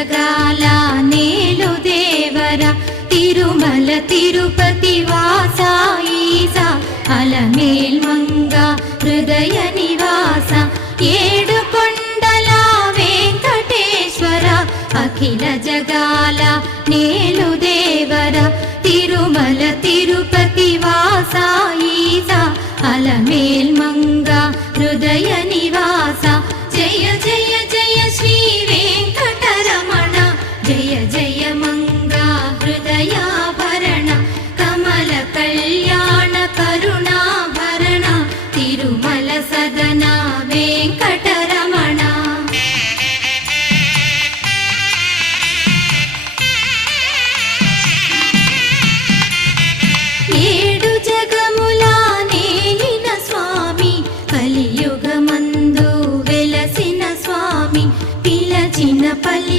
జగాల నేలు దేవర తిరుమల తిరుపతి వాస ఈసా అలమేల్ మంగ హృదయ నివాస ఏడు కొండల వెంకటేశ్వర అఖిల జగాల నేలు దేవర తిరుమల తిరుపతి వాస ఈసా అలమేల్ మంగ హృదయ నివాస జయ జయ జయ శ్రీ వెంకటరమణ జయ జయ మంగ హృదయాభరణ కమల కళ్యాణ కరుణాభరణ తిరుమల సదన వెంకటరమణ ఏడు జగముల నేలిన స్వామి కలియుగమందు వెలసిన స్వామి పిలచిన పల్లి